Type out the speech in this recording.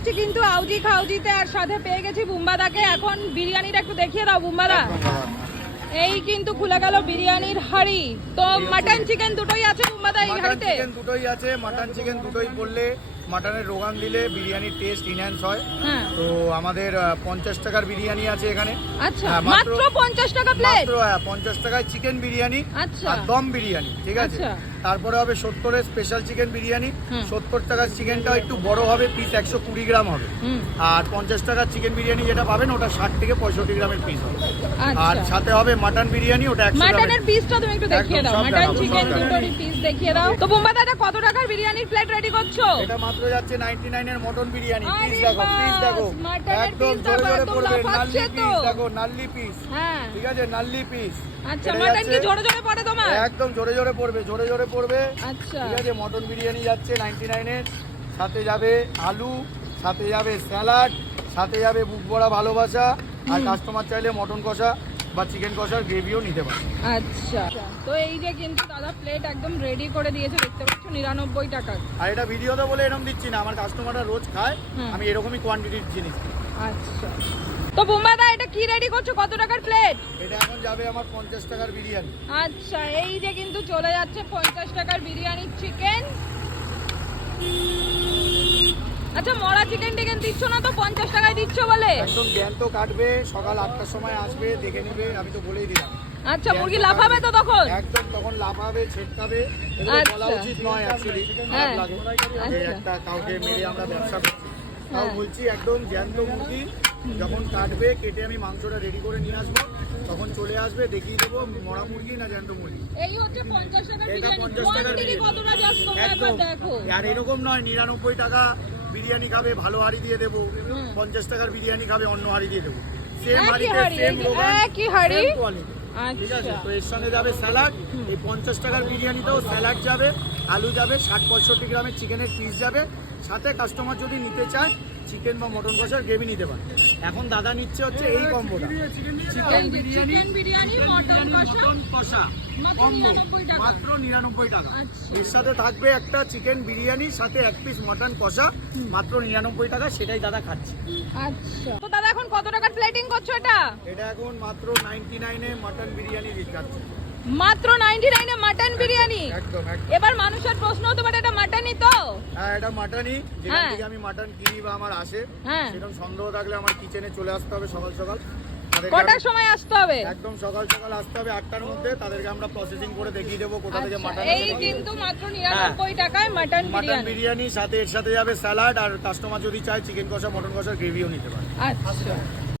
এসছি কিন্তু আউজি খাউজিতে, আর সাথে পেয়ে গেছি বুম্বাদাকে। এখন বিরিয়ানিটা একটু দেখিয়ে দাও বুম্বাদা। এই কিন্তু খুলে গেল বিরিয়ানির হাড়ি। তো মাটন চিকেন দুটোই আছে বুম্বাদা এই হাড়িতে? চিকেন দুটোই আছে, মাটন চিকেন দুটোই করলে মাটনের রোগান দিলে বিরিয়ানির টেস্ট ইনহ্যান্স হয়। তো আমাদের 50 টাকার বিরিয়ানি আছে এখানে। আচ্ছা, মাত্র 50 টাকা প্লেট? মাত্র 50 টাকায় চিকেন বিরিয়ানি আর দম বিরিয়ানি, ঠিক আছে। তারপরে হবে 70 এর স্পেশাল চিকেন বিরিয়ানি। 70 টাকার চিকেনটা একটু বড় হবে, পিস 120 গ্রাম হবে। আর 50 টাকার চিকেন বিরিয়ানি যেটা পাবেন ওটা 60 থেকে 65 গ্রামের পিস হবে। আর সাথে হবে মাটন বিরিয়ানি, ওটা 100 গ্রাম। মাটনের পিসটা তুমি একটু দেখিয়ে দাও, মাটন চিকেন দুটোরই পিস দেখিয়ে দাও। তো বুম্বাদা এটা কত টাকার বিরিয়ানির প্লেট রেডি করছো? এটা মাত্র যাচ্ছে 99 এর মটন বিরিয়ানি। পিস দেখো, পিস দেখো, একদম জোরে জোরে পড়বে। নাল্লি পিস দেখো, নাল্লি পিস। হ্যাঁ, ঠিক আছে, নাল্লি পিস। আচ্ছা, মাটন কি জোরে জোরে পড়ে তোমার? একদম জোরে জোরে পড়বে, জোরে জোরে পড়বে। আচ্ছা, ঠিক আছে, মটন বিরিয়ানি যাচ্ছে 99 এর। সাথে যাবে আলু, সাথে যাবে স্যালাড, সাথে যাবে বুক ভরা ভালোবাসা। আর কাস্টমার চাইলে মটন কষা বা চিকেন কষার গ্রেভিও নিতে পারে। আচ্ছা, তো এই যে কিন্তু দাদা প্লেট একদম রেডি করে দিয়েছে, দেখতে পাচ্ছ 99 টাকা। আর এটা ভিডিওতে বলে এরকম দিচ্ছি না, আমার কাস্টমাররা রোজ খায়, আমি এরকমই কোয়ান্টিটির জিনিস। আচ্ছা, তো বুম্বাদা এটা কি রেডি করছো, কত টাকার প্লেট? এটা এখন যাবে আমার 50 টাকার বিরিয়ানি। আচ্ছা, এই যে কিন্তু চলে যাচ্ছে 50 টাকার বিরিয়ানি চিকেন। আচ্ছা, মরা চিকেন টিকেন দিচ্ছ না তো, 50 টাকায় দিচ্ছ বলে? একদম জ্যান্ত কাটবে, সকাল 8টার সময় আসবে, দেখে নিবে, আমি তো বলেই দিলাম। আচ্ছা, মুরগি লাফাবে তো তখন? একদম তখন লাফাবে, ছেটকাবে। এগুলো বলা উচিত নয় অ্যাকচুয়ালি, খারাপ লাগে একটা কাউকে মেরে আমরা ব্যবসা করছি। তাও বলছি একদম জ্যান্ত মুরগি যখন কাটবে, কেটে আমি মাংসটা রেডি করে নিয়ে আসবো, তখন চলে আসবে, দেখিয়ে দেবো মরা মুরগি না জ্যান্ত মুরগি। এই হচ্ছে 50 টাকার বিরিয়ানি। 50 টাকার বিরিয়ানি কতটা জাস্ট তোমরা একবার দেখো। আর এরকম নয় 99 টাকা বিরিয়ানি খাবে ভালো হাড়ি দিয়ে দেবো, 50 টাকার বিরিয়ানি খাবে অন্য হাড়ি দিয়ে দেবো। সেম হাড়িতে সেম রোগান, একই হাড়ি, সেম কোয়ালিটি। ঠিক আছে, তো এর সঙ্গে যাবে স্যালাড। এই 50 টাকার বিরিয়ানিতেও স্যালাড যাবে, আলু যাবে, 60-65 গ্রামের চিকেনের পিস যাবে। সাথে কাস্টমার যদি নিতে চায় চিকেন বা মটন কষার গ্রেভি নিতে পারে। এখন দাদা নিচ্ছে হচ্ছে এই কম্বোটা, চিকেন বিরিয়ানি মটন কষা কম্বো, মাত্র 99 টাকা। এর সাথে থাকবে একটা চিকেন বিরিয়ানির সাথে 1 পিস মটন কষা, মাত্র 99 টাকা। সেটাই দাদা খাচ্ছে। আচ্ছা, তো দাদা এখন কত টাকার প্লেটিং করছো এটা? এটা এখন মাত্র 99 এ মটন বিরিয়ানি দিচ্ছি। মাত্র 99 এ মাটন বিরিয়ানি? একদম। এবার মানুষের প্রশ্ন হতে পারে এটা মাটনই তো? হ্যাঁ, এটা মাটনই। যেখান থেকে আমি মাটন কিনি বা আমার আসে, সেরকম সন্দেহ থাকলে আমার কিচেনে চলে আসতে হবে সকাল সকাল। কটার সময় আসতে হবে? একদম সকাল সকাল আসতে হবে, 8টার মধ্যে। তাদেরকে আমরা প্রসেসিং করে দেখিয়ে দেবো কোথা থেকে মাটন। এই কিন্তু মাত্র 99 টাকায় মাটন বিরিয়ানি, সাথে এর সাথে যাবে স্যালাড। আর কাস্টমার যদি চায় চিকেন কষা মটন কষার গ্রেভিও নিতে পারে। আচ্ছা।